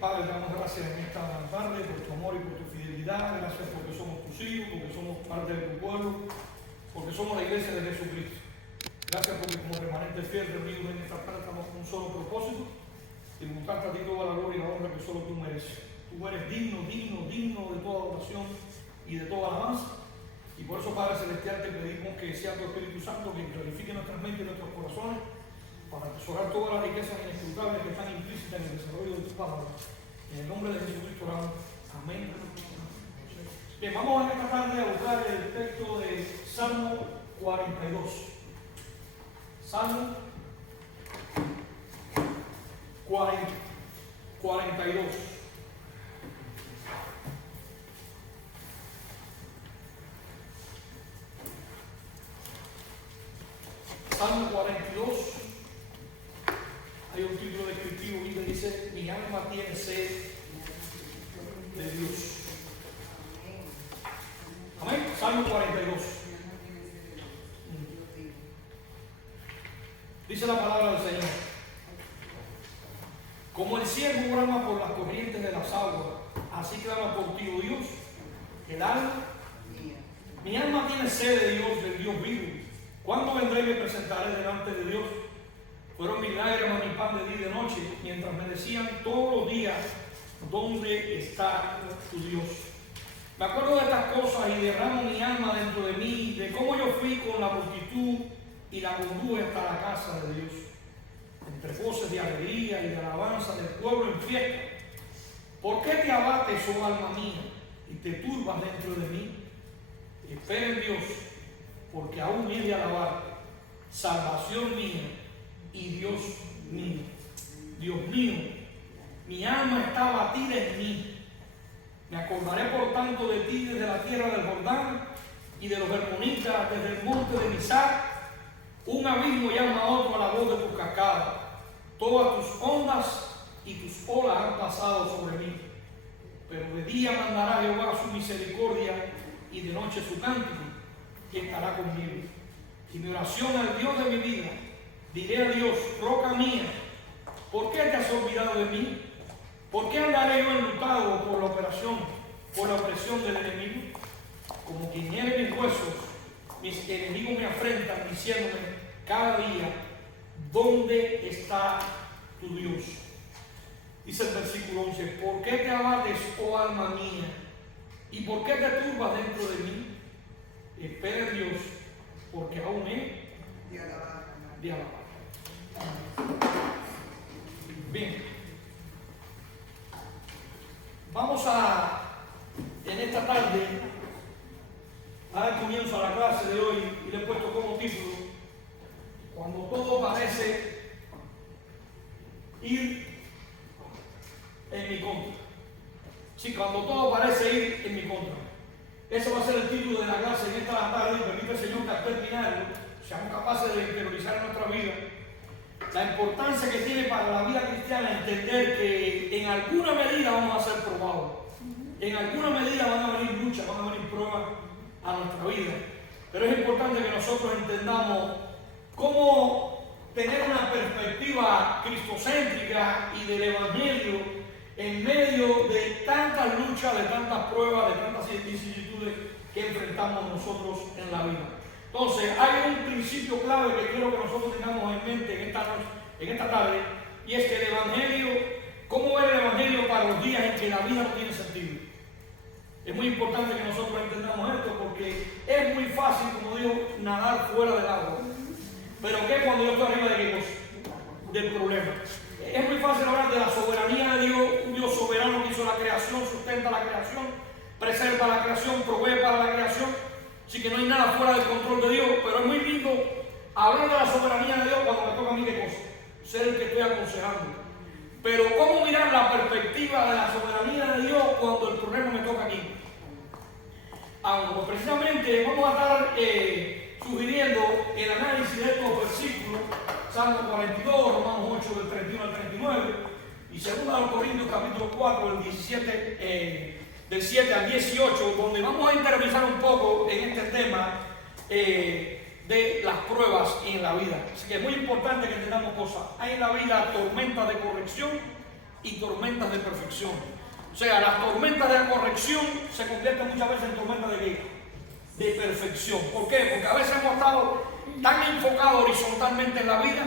Padre, te damos gracias en esta tarde por tu amor y por tu fidelidad. Gracias porque somos tus hijos, porque somos parte de tu pueblo, porque somos la iglesia de Jesucristo. Gracias porque como remanente fiel reunidos en esta tarde estamos con un solo propósito: tributarte a ti toda la gloria y la honra que solo tú mereces. Tú eres digno de toda oración y de toda alabanza. Y por eso, Padre Celestial, te pedimos que sea tu Espíritu Santo quien clarifique nuestras mentes y nuestros corazones para atesorar todas las riquezas inescrutables que están implícitas en el desarrollo de tu palabra. En el nombre de Jesucristo oramos. Amén. Bien, vamos en esta tarde a buscar el texto de Salmo 42. Salmo 42. Salmo 42, hay un título descriptivo que dice: mi alma tiene sed de Dios. Amén. Salmo 42. Dice la palabra del Señor: como el ciervo brama por las corrientes de las aguas, así clama por ti, oh Dios, el alma. Mi alma tiene sed de Dios, del Dios vivo. ¿Cuándo vendré y me presentaré delante de Dios? Fueron mis lágrimas mi pan de día y de noche, mientras me decían todos los días: ¿dónde está tu Dios? Me acuerdo de estas cosas y derramo mi alma dentro de mí, de cómo yo fui con la multitud y la conduje hasta la casa de Dios, entre voces de alegría y de alabanza del pueblo en fiesta. ¿Por qué te abates, oh alma mía, y te turbas dentro de mí? Espera en Dios, porque aún he de alabar, salvación mía y Dios mío. Dios mío, mi alma está abatida en mí. Me acordaré por tanto de ti desde la tierra del Jordán y de los hermonitas desde el monte de Misar. Un abismo llama a otro a la voz de tus cascadas. Todas tus ondas y tus olas han pasado sobre mí. Pero de día mandará Jehová su misericordia y de noche su cántico, que estará conmigo. Y mi oración al Dios de mi vida, diré a Dios: roca mía, ¿por qué te has olvidado de mí? ¿Por qué andaré yo enlutado por la opresión del enemigo? Como quien hiere mis huesos, mis enemigos me afrentan, diciéndome cada día: ¿dónde está tu Dios? Dice el versículo 11: ¿por qué te abates, oh alma mía? ¿Y por qué te turbas dentro de mí? Espera en Dios, porque aún he de alabar. Bien, vamos a, en esta tarde, a dar comienzo a la clase de hoy, y le he puesto como título: cuando todo parece ir en mi contra. Sí, cuando todo parece ir en mi contra. Ese va a ser el título de la clase en esta tarde, y permite el Señor que al terminarlo seamos capaces de interiorizar en nuestra vida la importancia que tiene para la vida cristiana entender que en alguna medida vamos a ser probados. En alguna medida van a venir luchas, van a venir pruebas a nuestra vida. Pero es importante que nosotros entendamos cómo tener una perspectiva cristocéntrica y del Evangelio en medio de tantas luchas, de tantas pruebas, de tantas vicisitudes que enfrentamos nosotros en la vida. Entonces, hay un principio clave que quiero que nosotros tengamos en mente en esta tarde, y es que el Evangelio, ¿cómo ver el Evangelio para los días en que la vida no tiene sentido? Es muy importante que nosotros entendamos esto, porque es muy fácil, como digo, nadar fuera del agua. Pero ¿qué cuando yo estoy arriba de qué cosa? Del problema. Es muy fácil hablar de la soberanía de Dios, un Dios soberano que hizo la creación, sustenta la creación, preserva la creación, provee para la creación. Así que no hay nada fuera del control de Dios, pero es muy lindo hablar de la soberanía de Dios cuando me toca a mí qué cosa, ser el que estoy aconsejando. Pero ¿cómo mirar la perspectiva de la soberanía de Dios cuando el problema me toca aquí? Pues precisamente vamos a estar sugiriendo el análisis de estos versículos: Salmo 42, Romanos 8, del 31 al 39, y 2 Corintios capítulo 4, del 17, del 7 al 18, donde vamos a interiorizar un poco en este tema de las pruebas en la vida. Así que es muy importante que entendamos cosas. Hay en la vida tormentas de corrección y tormentas de perfección. O sea, las tormentas de la corrección se convierten muchas veces en tormentas de ¿qué? De perfección. ¿Por qué? Porque a veces hemos estado tan enfocados horizontalmente en la vida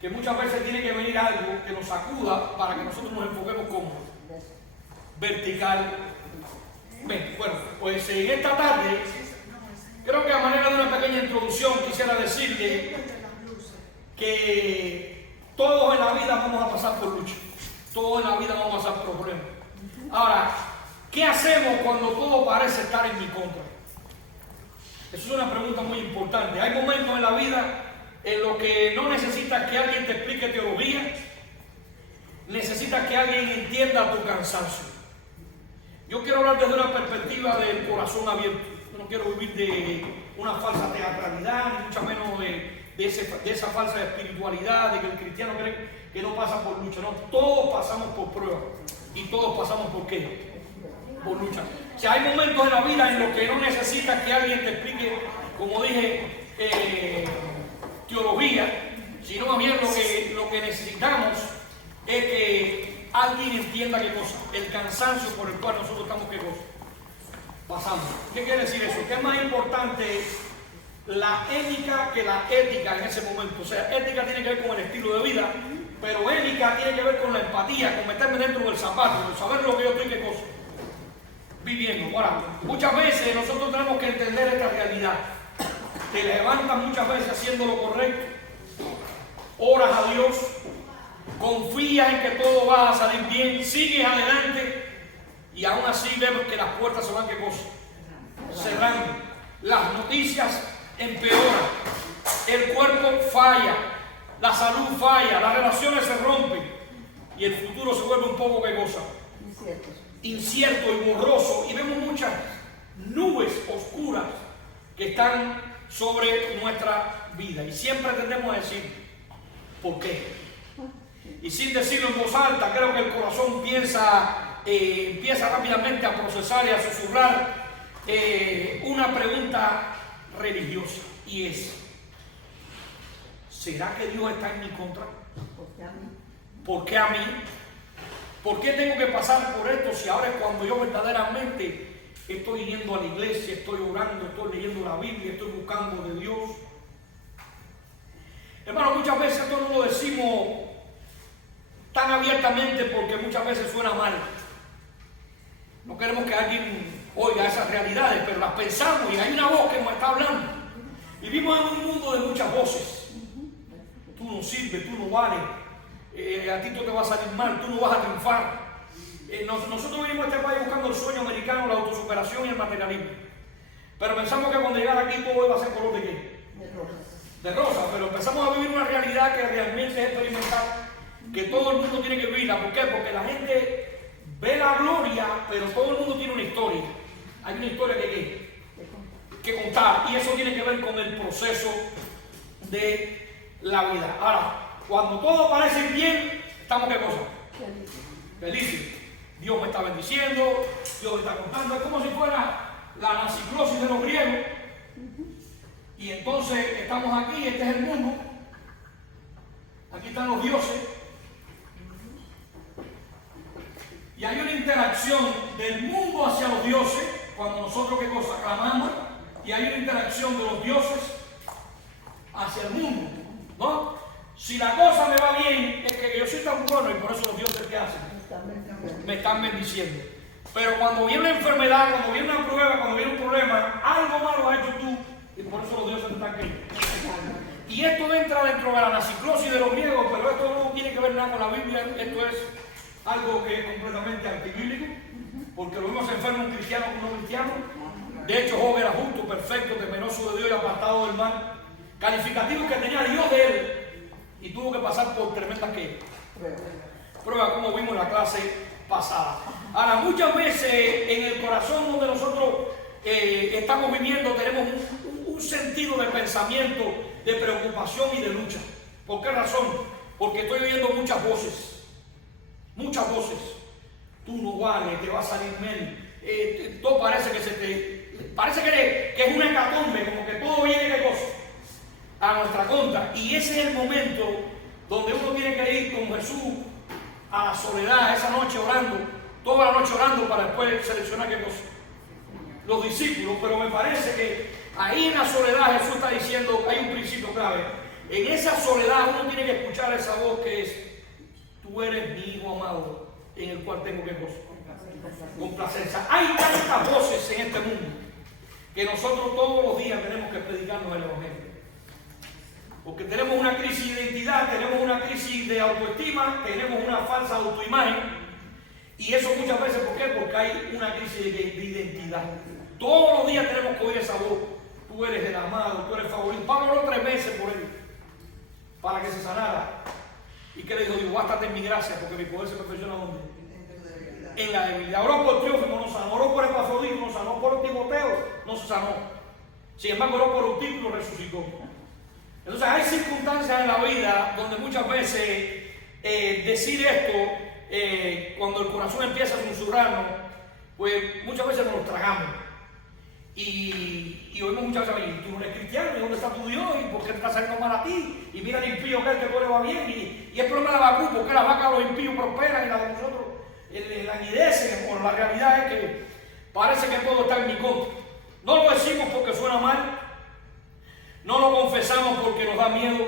que muchas veces tiene que venir algo que nos sacuda para que nosotros nos enfoquemos como vertical. Bueno, pues en esta tarde, creo que a manera de una pequeña introducción quisiera decirle que todos en la vida vamos a pasar por lucha, todos en la vida vamos a pasar por problemas. Ahora, ¿qué hacemos cuando todo parece estar en mi contra? Eso es una pregunta muy importante. Hay momentos en la vida en los que no necesitas que alguien te explique teología, necesitas que alguien entienda tu cansancio. Yo quiero hablar desde una perspectiva del corazón abierto. Yo no quiero vivir de una falsa teatralidad, ni mucho menos de esa falsa espiritualidad, de que el cristiano cree que no pasa por lucha. No, todos pasamos por pruebas. ¿Y todos pasamos por qué? Por lucha. O sea, hay momentos en la vida en los que no necesitas que alguien te explique, como dije, teología, sino más bien lo que necesitamos es que alguien entienda qué cosa, el cansancio por el cual nosotros estamos qué cosa pasando. ¿Qué quiere decir eso? Que es más importante la ética que la ética en ese momento. O sea, ética tiene que ver con el estilo de vida, pero ética tiene que ver con la empatía, con meterme dentro del zapato, saber lo que yo estoy qué cosa viviendo. Ahora, muchas veces nosotros tenemos que entender esta realidad. Te levantas muchas veces haciendo lo correcto, oras a Dios, confías en que todo va a salir bien, sigues adelante y aún así vemos que las puertas se van ¿qué cosa? Cerrando. Las noticias empeoran, el cuerpo falla, la salud falla, las relaciones se rompen y el futuro se vuelve un poco ¿qué cosa? Incierto y borroso, y vemos muchas nubes oscuras que están sobre nuestra vida y siempre tendemos a decir ¿por qué? Y sin decirlo en voz alta, creo que el corazón empieza rápidamente a procesar y a susurrar una pregunta religiosa, y es: ¿será que Dios está en mi contra? ¿Por qué a mí? ¿Por qué tengo que pasar por esto si ahora es cuando yo verdaderamente estoy yendo a la iglesia, estoy orando, estoy leyendo la Biblia, estoy buscando de Dios? Hermano, muchas veces esto no lo decimos tan abiertamente porque muchas veces suena mal. No queremos que alguien oiga esas realidades, pero las pensamos y hay una voz que nos está hablando. Vivimos en un mundo de muchas voces. Tú no sirves, tú no vales, a ti todo te va a salir mal, tú no vas a triunfar. Nosotros vivimos en este país buscando el sueño americano, la autosuperación y el materialismo. Pero pensamos que cuando llegar aquí todo va a ser color de qué? De rosa, pero empezamos a vivir una realidad que realmente es experimental, que todo el mundo tiene que vivirla. ¿Por qué? Porque la gente ve la gloria, pero todo el mundo tiene una historia. Hay una historia que contar, y eso tiene que ver con el proceso de la vida. Ahora, cuando todo parece bien, estamos ¿qué cosa? Felices. Dios me está bendiciendo, Dios me está contando. Es como si fuera la anaciclosis de los griegos. Y entonces estamos aquí, este es el mundo. Aquí están los dioses. Y hay una interacción del mundo hacia los dioses, cuando nosotros ¿qué cosa? Clamamos. Y hay una interacción de los dioses hacia el mundo, ¿no? Si la cosa me va bien, es que yo soy tan bueno y por eso los dioses ¿qué hacen? Me están bendiciendo. Pero cuando viene una enfermedad, cuando viene una prueba, cuando viene un problema, algo malo has hecho tú y por eso los dioses te están queriendo. Y esto entra dentro de la anaciclosis de los griegos, pero esto no tiene que ver nada con la Biblia. Esto es algo que es completamente antibíblico, porque lo vimos enfermo un cristiano con un no cristiano. De hecho, Job era justo, perfecto, temeroso de Dios y apartado del mal. Calificativos que tenía Dios de él. Y tuvo que pasar por tremendas pruebas, como vimos en la clase pasada. Ahora, muchas veces en el corazón donde nosotros estamos viviendo tenemos un sentido de pensamiento, de preocupación y de lucha. ¿Por qué razón? Porque estoy oyendo muchas voces. Muchas voces. Tú no vales, te va a salir mal. Todo parece que parece que es una hecatombe, como que todo viene ¿qué cosa? A nuestra contra. Y ese es el momento donde uno tiene que ir con Jesús a la soledad esa noche orando, toda la noche orando para después seleccionar qué cosa. Los discípulos, pero me parece que ahí en la soledad Jesús está diciendo, hay un principio clave. En esa soledad uno tiene que escuchar esa voz que es, tú eres mi hijo amado, en el cual tengo que cosa. Complacencia. Hay tantas voces en este mundo que nosotros todos los días tenemos que predicarnos el Evangelio. Porque tenemos una crisis de identidad, tenemos una crisis de autoestima, tenemos una falsa autoimagen. Y eso muchas veces, ¿por qué? Porque hay una crisis de identidad. Todos los días tenemos que oír esa voz. Tú eres el amado, tú eres el favorito. Pablo oró 3 meses por él, para que se sanara. ¿Y qué le dijo? Digo, bástate en mi gracia, porque mi poder se perfecciona ¿dónde? En la debilidad. Oró por Trófimo, no sanó. Oró por Epafrodito, no sanó. Por Timoteo, no se sanó. Sin embargo, oró por Eutico y lo resucitó. Entonces hay circunstancias en la vida donde muchas veces decir esto, cuando el corazón empieza a susurrarnos, pues muchas veces nos lo tragamos. Y oímos muchas veces, tú no eres cristiano, ¿y dónde está tu Dios? ¿Y por qué te está saliendo mal a ti? Y mira el impío que todo le va bien. Y es problema de la vacuna, porque las vacas de los impíos prosperan y las de nosotros languidecen. Bueno, la realidad es que parece que todo está en mi contra. No lo decimos porque suena mal, no lo confesamos porque nos da miedo,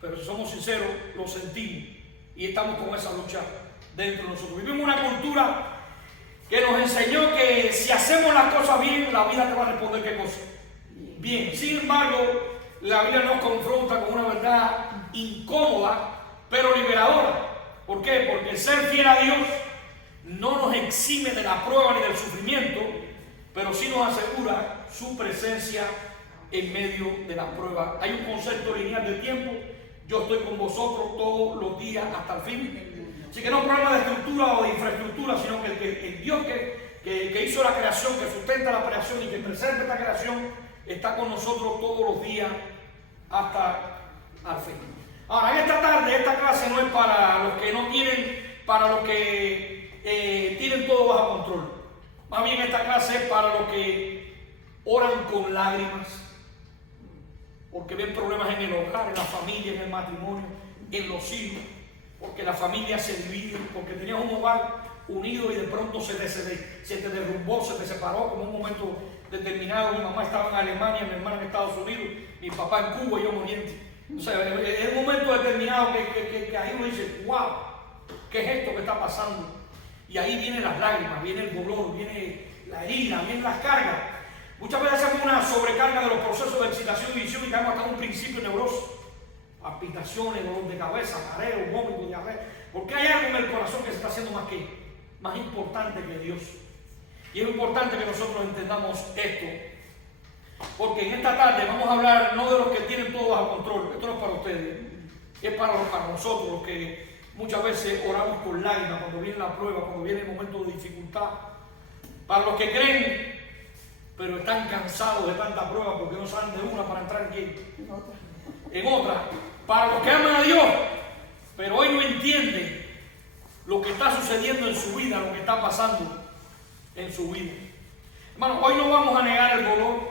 pero si somos sinceros, lo sentimos y estamos con esa lucha dentro de nosotros. Vivimos una cultura que nos enseñó que si hacemos las cosas bien, la vida te va a responder qué cosa. Bien. Sin embargo, la Biblia nos confronta con una verdad incómoda, pero liberadora. ¿Por qué? Porque el ser fiel a Dios no nos exime de la prueba ni del sufrimiento, pero sí nos asegura su presencia en medio de la prueba. Hay un concepto lineal de tiempo. Yo estoy con vosotros todos los días hasta el fin. Así que no es un problema de estructura o de infraestructura, sino que el Dios que hizo la creación, que sustenta la creación y que presenta esta creación, está con nosotros todos los días hasta el fin. Ahora, en esta tarde, esta clase no es para los que no tienen, para los que tienen todo bajo control. Más bien esta clase es para los que oran con lágrimas, porque ven problemas en el hogar, en la familia, en el matrimonio, en los hijos, porque la familia se divide, porque tenías un hogar unido y de pronto se te derrumbó, se te separó como un momento determinado. Mi mamá estaba en Alemania, mi hermana en Estados Unidos, mi papá en Cuba y yo en Oriente. O sea, es un momento determinado que ahí uno dice, wow, ¿qué es esto que está pasando? Y ahí vienen las lágrimas, viene el dolor, viene la herida, vienen las cargas. Muchas veces hacemos una sobrecarga de los procesos de excitación y visión y caemos hasta un principio neuroso. Palpitaciones, dolor de cabeza, mareo, vómito, diarrea. Porque hay algo en el corazón que se está haciendo más importante que Dios. Y es importante que nosotros entendamos esto. Porque en esta tarde vamos a hablar no de los que tienen todo bajo control. Esto no es para ustedes. Es para nosotros, los que muchas veces oramos con lágrimas cuando viene la prueba, cuando viene el momento de dificultad. Para los que creen, pero están cansados de tanta prueba porque no salen de una para entrar en otra. Para los que aman a Dios, pero hoy no entienden lo que está sucediendo en su vida, lo que está pasando en su vida. Hermano, hoy no vamos a negar el dolor,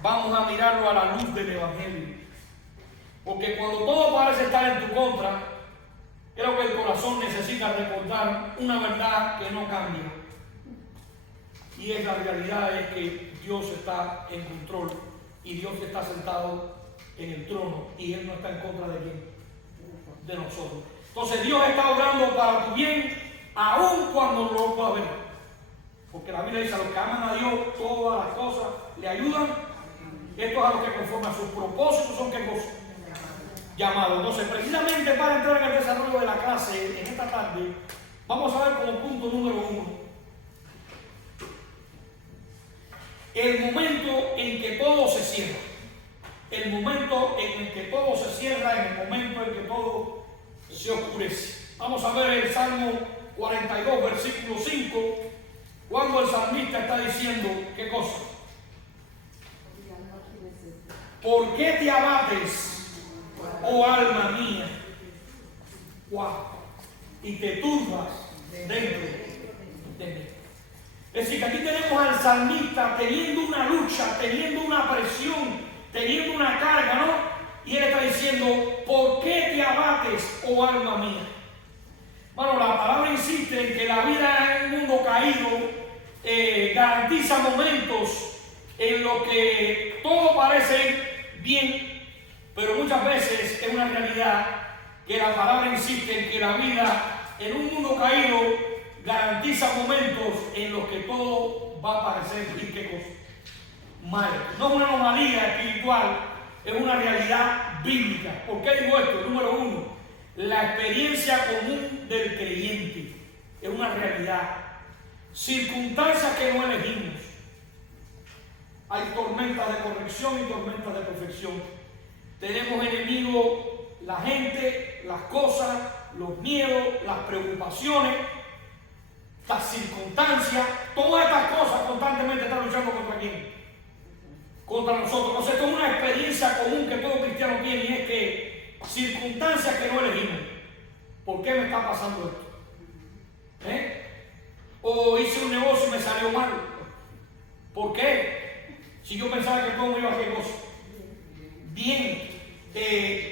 vamos a mirarlo a la luz del Evangelio. Porque cuando todo parece estar en tu contra, creo que el corazón necesita recordar una verdad que no cambia. Y es la realidad es que Dios está en control y Dios está sentado en el trono y Él no está en contra de quién, de nosotros. Entonces Dios está obrando para tu bien aun cuando no lo puedas ver, porque la Biblia dice a los que aman a Dios todas las cosas le ayudan. Esto es a los que conforme a sus propósitos son qué cosas llamados. Entonces precisamente para entrar en el desarrollo de la clase en esta tarde vamos a ver como punto número 1 el momento en que todo se cierra. El momento en el que todo se cierra, en el momento en que todo se oscurece. Vamos a ver el Salmo 42, versículo 5, cuando el salmista está diciendo, ¿qué cosa? ¿Por qué te abates, oh alma mía? Wow. Y te turbas dentro de mí. Es decir, que aquí tenemos al salmista teniendo una lucha, teniendo una presión, teniendo una carga, ¿no? Y él está diciendo, ¿por qué te abates, oh alma mía? Bueno, la palabra insiste en que la vida en un mundo caído garantiza momentos en los que todo parece bien, pero muchas veces es una realidad que la palabra insiste en que la vida en un mundo caído garantiza momentos en los que todo va a parecer, ¿y qué cosa? Mal. No es una anomalía espiritual, es una realidad bíblica. ¿Por qué digo esto? Número uno, la experiencia común del creyente es una realidad. Circunstancias que no elegimos. Hay tormentas de corrección y tormentas de perfección. Tenemos enemigos, la gente, las cosas, los miedos, las preocupaciones, las circunstancias, todas estas cosas constantemente están luchando contra quién, contra nosotros. Entonces esto es una experiencia común que todo cristiano tiene, y es que circunstancias que no elegimos. ¿Por qué me está pasando esto? O hice un negocio y me salió mal. ¿Por qué? Si yo pensaba que todo me iba a hacer cosa. Bien,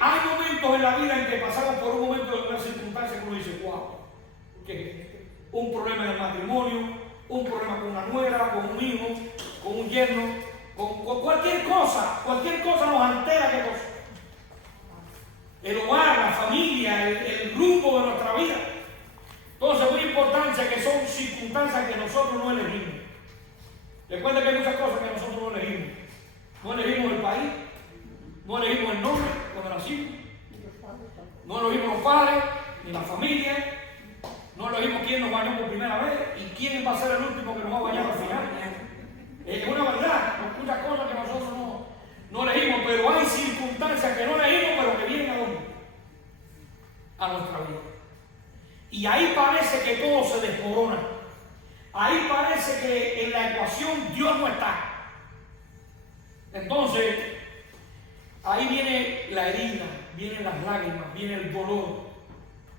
hay momentos en la vida en que pasamos por un momento de una circunstancia que uno dice, wow, que un problema en el matrimonio, un problema con una nuera, con un hijo, con un yerno, con cualquier cosa nos altera, ¿qué cosa? El hogar, la familia, el rumbo de nuestra vida. Entonces es muy importante que son circunstancias que nosotros no elegimos. Recuerda que hay muchas cosas que nosotros no elegimos. No elegimos el país, no elegimos el nombre cuando nacimos, no elegimos los padres, ni la familia, no elegimos quién nos bañó por primera vez y quién va a ser el último que nos va a bañar al final. Es una verdad, muchas cosas que nosotros no elegimos, pero hay circunstancias que no elegimos, pero que vienen a dónde? A nuestra vida. Y ahí parece que todo se desmorona. Ahí parece que en la ecuación Dios no está. Entonces, ahí viene la herida, vienen las lágrimas, viene el dolor,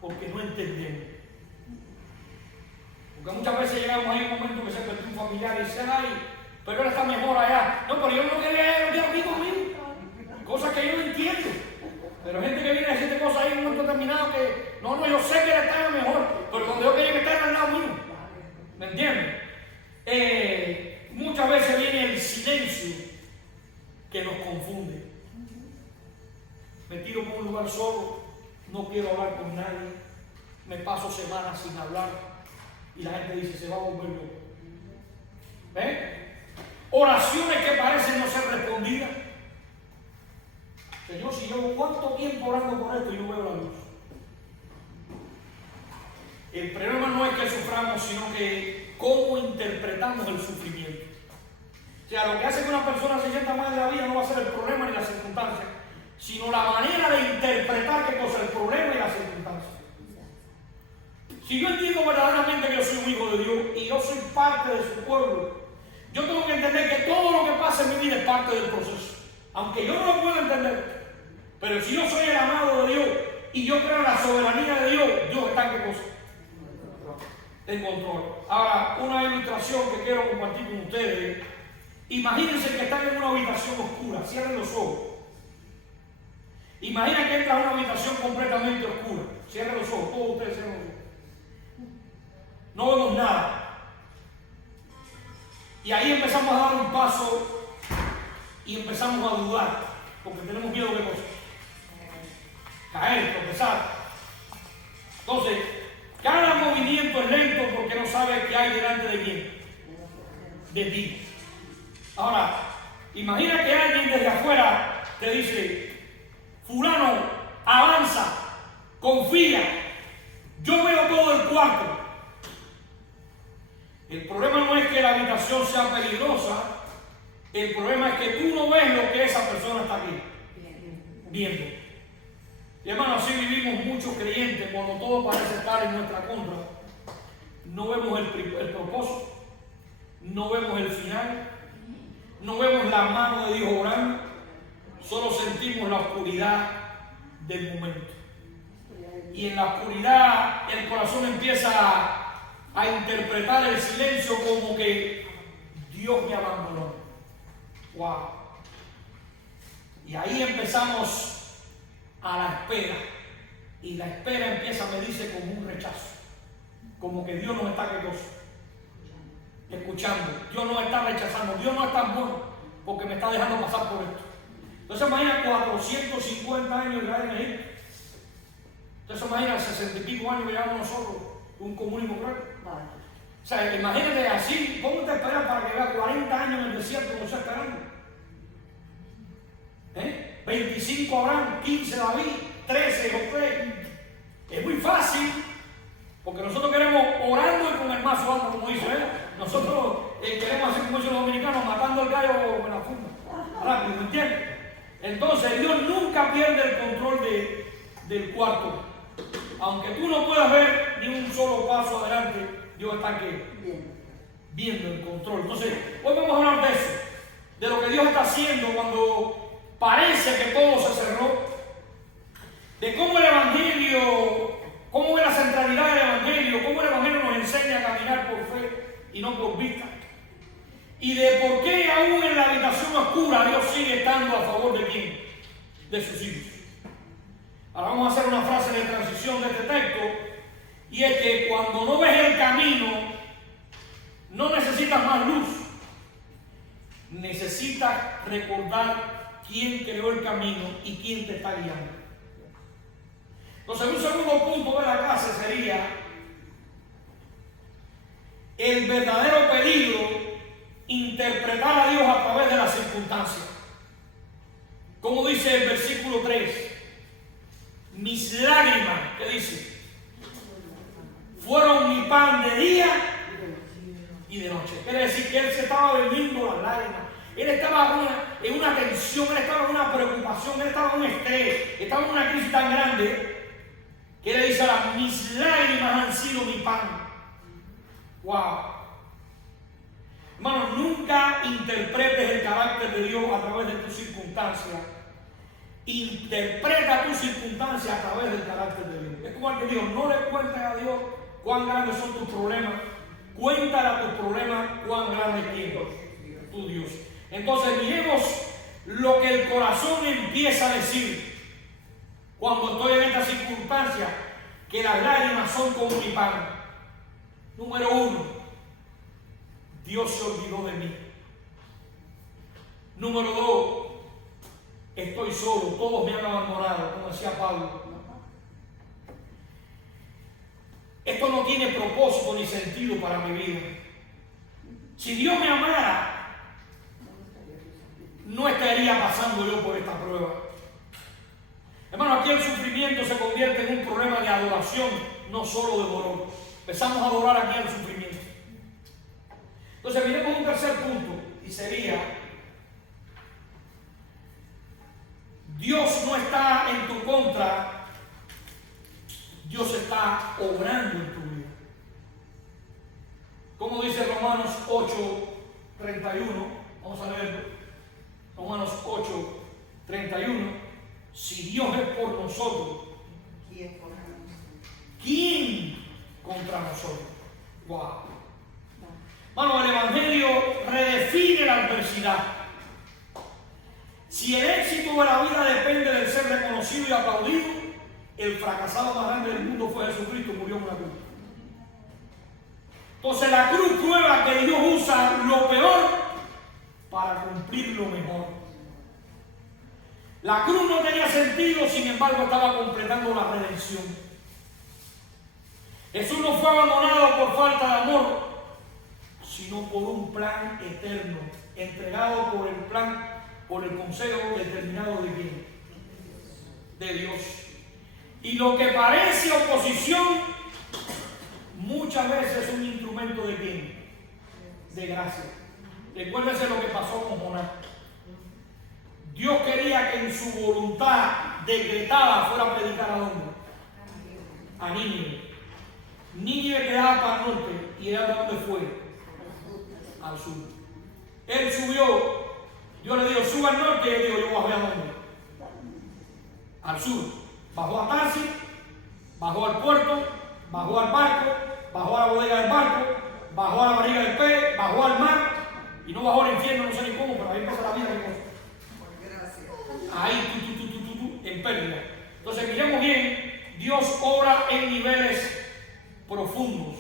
porque no entendemos. Porque muchas veces llegamos a un momento que se perdió un familiar y dicen, ay, pero él está mejor allá. No, pero yo no quería ir aquí conmigo. Cosas que yo no entiendo. Pero gente que viene a decirte cosas ahí en un momento determinado que, no, yo sé que él está mejor, pero cuando yo quería que estar al lado mío. ¿Me entiendes? Muchas veces viene el silencio que nos confunde. Me tiro por un lugar solo, no quiero hablar con nadie, me paso semanas sin hablar y la gente dice, se va a volver loco. Oraciones que parecen no ser respondidas. Señor, si llevo cuánto tiempo orando por esto y no veo la luz. El problema no es que suframos, sino que cómo interpretamos el sufrimiento. O sea, lo que hace que una persona se sienta mal de la vida no va a ser el problema ni la circunstancia, sino la manera de interpretar qué cosa, el problema y la circunstancia. Si yo entiendo verdaderamente que yo soy un hijo de Dios y yo soy parte de su pueblo, yo tengo que entender que todo lo que pasa en mi vida es parte del proceso. Aunque yo no lo pueda entender, pero si yo soy el amado de Dios y yo creo en la soberanía de Dios, Dios está en qué cosa, en control. Ahora, una ilustración que quiero compartir con ustedes. Imagínense que están en una habitación oscura, cierren los ojos. Imagina que entra a una habitación completamente oscura, cierren los ojos, todos ustedes cierren los ojos. No vemos nada. Y ahí empezamos a dar un paso y empezamos a dudar, porque tenemos miedo de cosas. Caer, tropezar. Entonces, cada movimiento es lento porque no sabes qué hay delante de quién. De ti. Ahora, imagina que alguien desde afuera te dice, fulano, avanza, confía, yo veo todo el cuarto. El problema no es que la habitación sea peligrosa, el problema es que tú no ves lo que esa persona está aquí viendo. Y hermano, así vivimos muchos creyentes cuando todo parece estar en nuestra contra. No vemos el propósito, no vemos el final, no vemos la mano de Dios obrando, solo sentimos la oscuridad del momento. Y en la oscuridad el corazón empieza a interpretar el silencio como que Dios me abandonó. Wow. Y ahí empezamos a la espera. Y la espera empieza a medirse como un rechazo. Como que Dios no está escuchando. Dios no está rechazando. Dios no es tan bueno porque me está dejando pasar por esto. Entonces imagina 450 años Israel en Egipto. Entonces imagina 60 y pico años que llevamos nosotros, un comunismo cruel. O sea, imagínate así, ¿cómo te esperas para que vea 40 años en el desierto como está esperando? 25 Abraham, 15 David, 13 José. Es muy fácil, porque nosotros queremos orando y con el mazo alto, como dice él. Nosotros queremos hacer como dicen los dominicanos, matando al gallo con la funda. Rápido, ¿me entiendes? Entonces Dios nunca pierde el control del cuarto. Aunque tú no puedas ver ni un solo paso adelante, Dios está aquí viendo el control. Entonces, hoy vamos a hablar de eso, de lo que Dios está haciendo cuando parece que todo se cerró, de cómo el Evangelio, cómo es la centralidad del Evangelio, cómo el Evangelio nos enseña a caminar por fe y no por vista, y de por qué aún en la habitación oscura Dios sigue estando a favor de quién, de sus hijos. Ahora vamos a hacer una frase de transición de este texto, y es que cuando no ves el camino, no necesitas más luz, necesitas recordar quién creó el camino y quién te está guiando. Entonces, un segundo punto de la clase sería el verdadero peligro, interpretar a Dios a través de las circunstancias. Como dice el versículo 3, mis lágrimas, ¿qué dice? Fueron mi pan de día y de noche. Quiere decir que él se estaba bebiendo las lágrimas. Él estaba en una tensión, él estaba en una preocupación, él estaba en un estrés, estaba en una crisis tan grande que le dice ahora, mis lágrimas han sido mi pan. Wow. Hermano, nunca interpretes el carácter de Dios a través de tus circunstancias. Interpreta tus circunstancias a través del carácter de Dios. Es como el que dijo, no le cuentes a Dios cuán grandes son tus problemas, cuéntale a tus problemas cuán grande es tu Dios. Entonces miremos lo que el corazón empieza a decir cuando estoy en esta circunstancia, que las lágrimas son como mi pan. Número 1, Dios se olvidó de mí. Número 2, estoy solo, todos me han abandonado, como decía Pablo. Esto no tiene propósito ni sentido para mi vida. Si Dios me amara, no estaría pasando yo por esta prueba. Hermano, aquí el sufrimiento se convierte en un problema de adoración, no solo de dolor. Empezamos a adorar aquí el sufrimiento. Entonces, miremos un tercer punto, y sería: Dios no está en tu contra, Dios está obrando en tu vida. Como dice Romanos 8:31, vamos a leerlo. Romanos 8:31. Si Dios es por nosotros, ¿quién contra nosotros? Wow. Bueno, el Evangelio redefine la adversidad. Si el éxito de la vida depende del ser reconocido y aplaudido, el fracasado más grande del mundo fue Jesucristo, murió en una cruz. Entonces la cruz prueba que Dios usa lo peor para cumplir lo mejor. La cruz no tenía sentido, sin embargo estaba completando la redención. Jesús no fue abandonado por falta de amor, sino por un plan eterno, entregado por el consejo determinado de quién, de Dios. Y lo que parece oposición, muchas veces es un instrumento de quién, de gracia. Recuérdense lo que pasó con Jonás. Dios quería que en su voluntad decretada fuera a predicar a dónde, a Nínive. Nínive quedaba para el norte y era donde fue, al sur. Él subió, Dios le dijo, suba al norte, y él dijo, yo bajé a dónde, al sur. Bajó a Tarsis, bajó al puerto, bajó al barco, bajó a la bodega del barco, bajó a la barriga del pez, bajó al mar, y no bajó al infierno, no sé ni cómo, pero ahí empieza la vida de cosas. Ahí, en pérdida. Entonces miremos bien, Dios Dios obra en niveles profundos.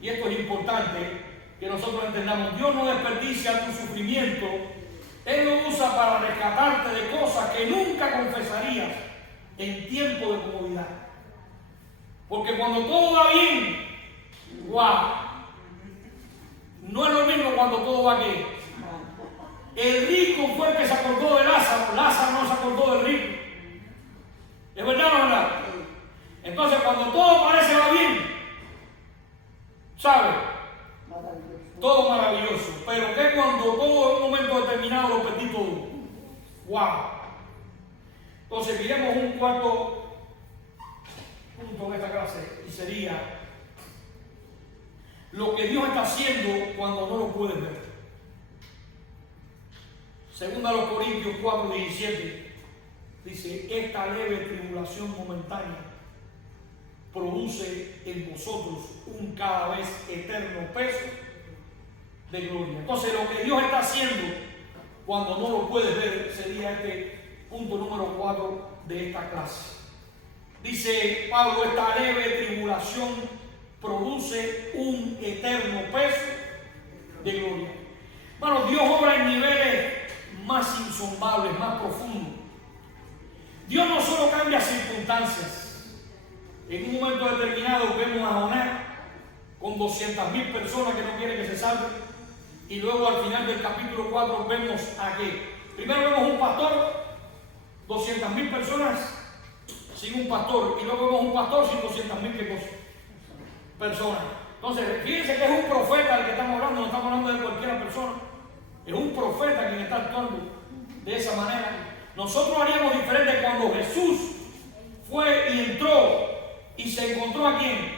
Y esto es importante que nosotros entendamos. Dios no desperdicia tu sufrimiento. Él lo usa para rescatarte de cosas que nunca confesarías en tiempo de comodidad. Porque cuando todo va bien, wow, no es lo mismo cuando todo va bien. El rico fue el que se acordó de Lázaro, Lázaro no se acordó del rico. ¿Es verdad o no es verdad? Entonces cuando todo parece va bien, ¿sabe? Todo maravilloso. Pero que cuando todo en un momento determinado lo perdí todo. ¡Wow! Entonces miremos un cuarto punto en esta clase y sería lo que Dios está haciendo cuando no lo puedes ver. Segunda a los Corintios 4:17 dice: esta leve tribulación momentánea produce en vosotros un cada vez eterno peso de gloria. Entonces lo que Dios está haciendo cuando no lo puedes ver sería este punto número 4 de esta clase. Dice Pablo: esta leve tribulación produce un eterno peso de gloria. Bueno, Dios obra en niveles más insondables, más profundos. Dios no solo cambia circunstancias. En un momento determinado vemos a Jonás con 200,000 personas que no quieren que se salven. Y luego al final del capítulo 4 vemos a que primero vemos un pastor, 200,000 personas sin un pastor. Y luego vemos un pastor sin 200,000 personas. Entonces, fíjense que es un profeta el que estamos hablando, no estamos hablando de cualquier persona. Es un profeta quien está actuando de esa manera. Nosotros haríamos diferente cuando Jesús fue y entró y se encontró a quién,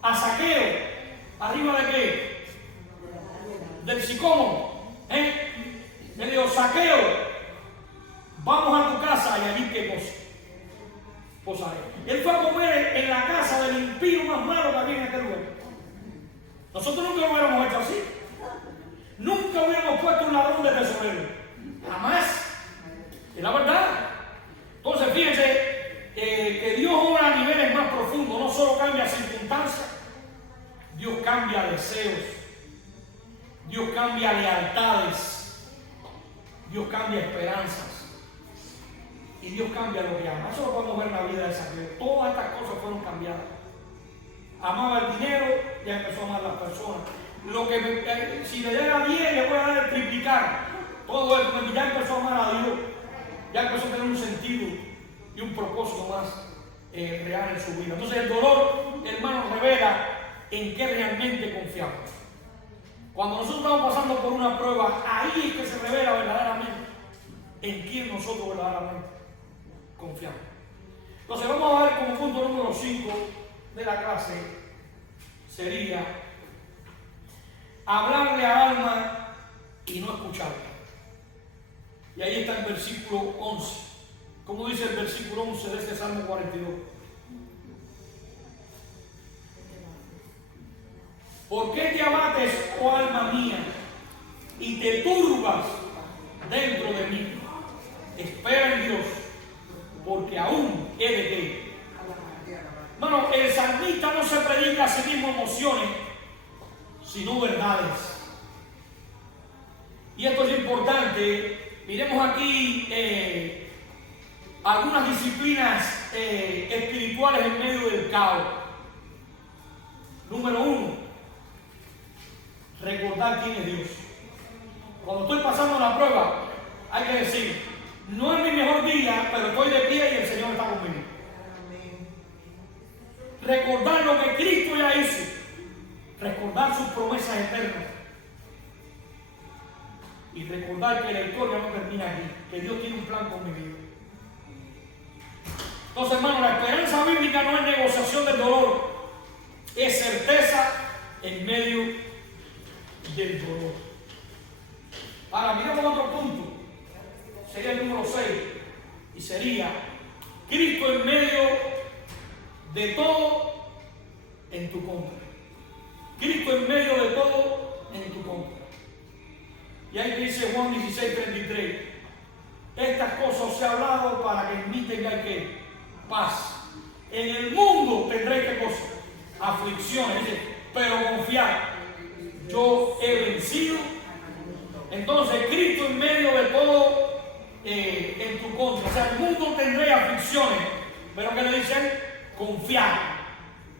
a Zaqueo, arriba de qué, del sicómoro. Le dijo: Zaqueo, vamos a tu casa y allí qué cosa. Posaré. Él fue a comer en la casa del impío más malo que había en aquel lugar. Nosotros nunca lo hubiéramos hecho así. Nunca hubiéramos puesto un ladrón de tesorero. Jamás. Es la verdad. Entonces fíjense que Dios obra a niveles más profundos. No solo cambia circunstancias, Dios cambia deseos, Dios cambia lealtades, Dios cambia esperanzas y Dios cambia lo que ama. Eso lo podemos ver en la vida de Zaqueo. Todas estas cosas fueron cambiadas. Amaba el dinero, ya empezó a amar a las personas. Si le llega 10, le voy a dar el triplicar. Todo esto, ya empezó a amar a Dios. Ya empezó a tener un sentido y un propósito más real en su vida. Entonces el dolor, hermanos, revela en qué realmente confiamos. Cuando nosotros estamos pasando por una prueba, ahí es que se revela verdaderamente en quién nosotros verdaderamente confiamos. Entonces vamos a ver como punto número 5 de la clase sería hablarle al alma y no escucharla. Y ahí está el versículo 11. ¿Cómo dice el versículo 11 de este Salmo 42? ¿Por qué te abates, oh alma mía, y te turbas dentro de mí? Espera en Dios, porque aún he de qué. Bueno, el salmista no se predica a sí mismo emociones, sino verdades. Y esto es importante. Miremos aquí algunas disciplinas espirituales en medio del caos. Número 1, recordar quién es Dios. Cuando estoy pasando la prueba, hay que decir: no es mi mejor día, pero estoy de pie y el Señor está conmigo. Recordar lo que Cristo ya hizo. Recordar sus promesas eternas. Y recordar que la historia no termina aquí, que Dios tiene un plan con mi vida. Entonces, hermano, la esperanza bíblica no es negociación del dolor, es certeza en medio del dolor. Ahora, miramos otro punto, sería el número 6, y sería Cristo en medio de todo en tu contra. Cristo en medio de todo en tu contra. Y ahí dice Juan 16:33: estas cosas os he hablado para que en mí tengáis ¿qué? Paz. en el mundo tendréis ¿qué cosa? Aflicciones. Dice, pero confiad, yo he vencido. Entonces Cristo en medio de todo en tu contra. O sea, el mundo tendré aflicciones, pero ¿qué le dicen? Confiar.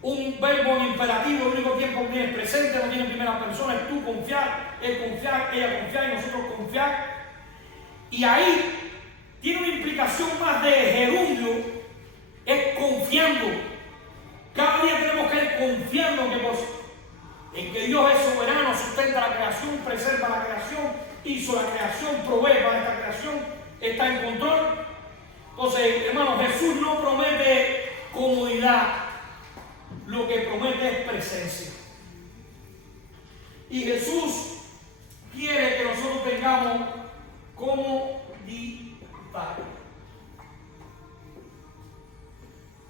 Un verbo en imperativo, al único tiempo que tiene presente, no tiene primera persona, es tú confiar, él confiar, ella confiar y nosotros confiar. Y ahí tiene una implicación más de gerundio, es confiando. Cada día tenemos que ir confiando en que Dios es soberano, sustenta la creación, preserva la creación, hizo la creación, provee para esta creación, está en control. Entonces, hermanos, Jesús no promete comodidad, lo que promete es presencia. Y Jesús quiere que nosotros tengamos comodidad.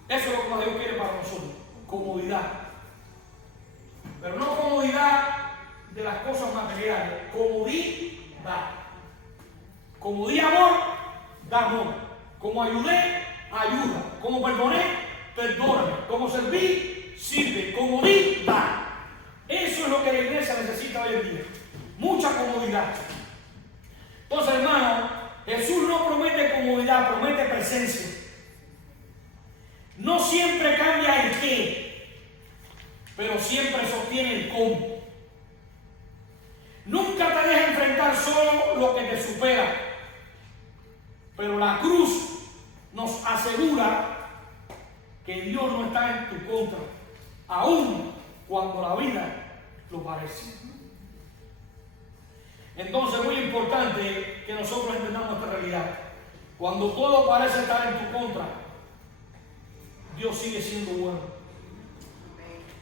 Eso es lo que Dios quiere para nosotros, comodidad. Pero no comodidad de las cosas materiales, comodidad. Como di amor, da amor. Como ayudé, ayuda. Como perdoné, perdóname. Como serví, sirve. Como di, da. Eso es lo que la iglesia necesita hoy en día. Mucha comodidad. Entonces, hermano, Jesús no promete comodidad, promete presencia. No siempre cambia el qué, pero siempre sostiene el cómo. Nunca te deja enfrentar solo lo que te supera, pero la cruz nos asegura que Dios no está en tu contra, aun cuando la vida lo parece. Entonces es muy importante que nosotros entendamos esta realidad. Cuando todo parece estar en tu contra, Dios sigue siendo bueno.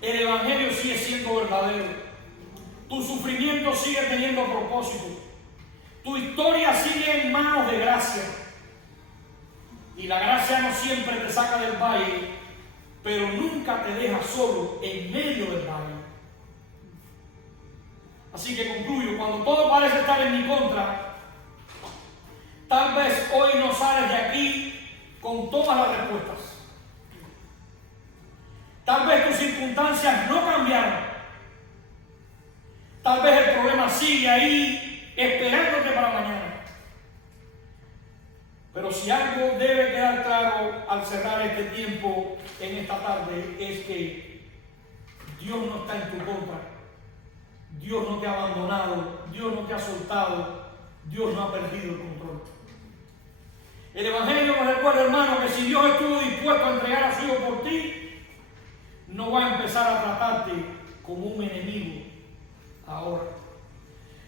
El Evangelio sigue siendo verdadero. Tu sufrimiento sigue teniendo propósito. Tu historia sigue en manos de gracia. Y la gracia no siempre te saca del valle, pero nunca te deja solo en medio del valle. Así que concluyo, cuando todo parece estar en mi contra, tal vez hoy no sales de aquí con todas las respuestas. Tal vez tus circunstancias no cambiaron. Tal vez el problema sigue ahí esperándote para mañana. Pero si algo debe quedar claro al cerrar este tiempo en esta tarde es que Dios no está en tu contra. Dios no te ha abandonado. Dios no te ha soltado. Dios no ha perdido el control. El Evangelio nos recuerda, hermano, que si Dios estuvo dispuesto a entregar a su Hijo por ti, no va a empezar a tratarte como un enemigo ahora.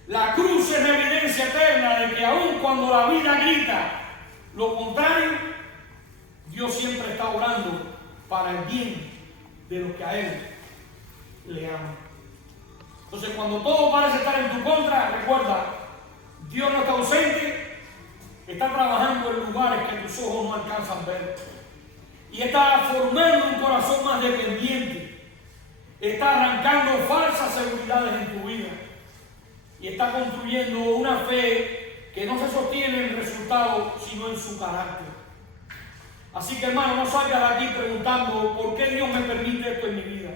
La cruz es la evidencia eterna de que aun cuando la vida grita lo contrario, Dios siempre está orando para el bien de los que a Él le aman. Entonces, cuando todo parece estar en tu contra, recuerda, Dios no está ausente, está trabajando en lugares que tus ojos no alcanzan a ver. Y está formando un corazón más dependiente. Está arrancando falsas seguridades en tu vida. Y está construyendo una fe que no se sostiene en el resultado, sino en su carácter. Así que, hermano, no salgas de aquí preguntando ¿por qué Dios me permite esto en mi vida?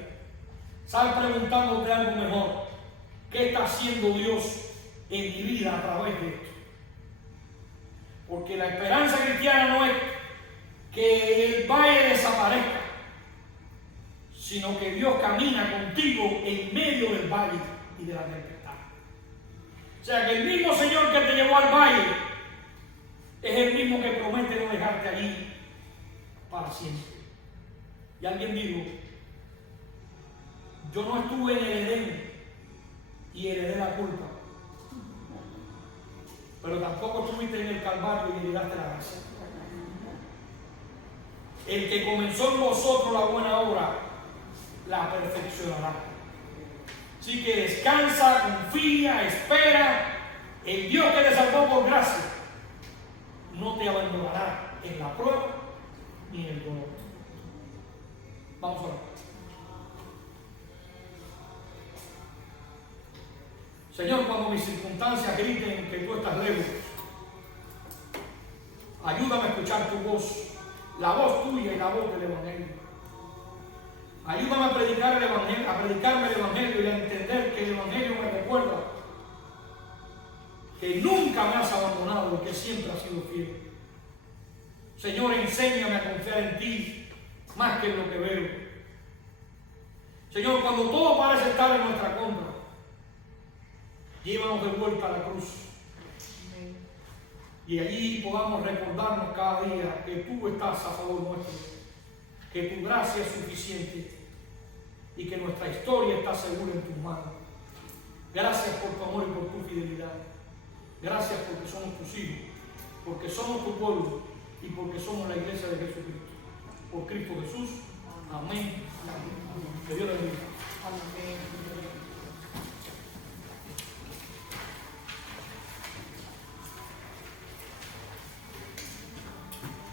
Sal preguntándote algo mejor. ¿Qué está haciendo Dios en mi vida a través de esto? Porque la esperanza cristiana no es que el valle desaparezca, sino que Dios camina contigo en medio del valle y de la tempestad. O sea que el mismo Señor que te llevó al valle es el mismo que promete no dejarte allí para siempre. Y alguien dijo, yo no estuve en el Edén y heredé la culpa, pero tampoco estuviste en el Calvario y heredaste la gracia. El que comenzó en vosotros la buena obra, la perfeccionará. Así que descansa, confía, espera. El Dios que te salvó por gracia no te abandonará en la prueba ni en el dolor. Vamos a orar. Señor, cuando mis circunstancias griten que tú estás lejos, ayúdame a escuchar tu voz, la voz tuya y la voz del Evangelio. Ayúdame a predicar el Evangelio, a predicarme el Evangelio y a entender que el Evangelio me recuerda que nunca me has abandonado y que siempre has sido fiel. Señor, enséñame a confiar en ti más que en lo que veo. Señor, cuando todo parece estar en nuestra contra, llévanos de vuelta a la cruz. Y allí podamos recordarnos cada día que tú estás a favor nuestro, que tu gracia es suficiente y que nuestra historia está segura en tus manos. Gracias por tu amor y por tu fidelidad. Gracias porque somos tus hijos, porque somos tu pueblo y porque somos la iglesia de Jesucristo. Por Cristo Jesús. Amén. Que Dios le bendiga. Amén.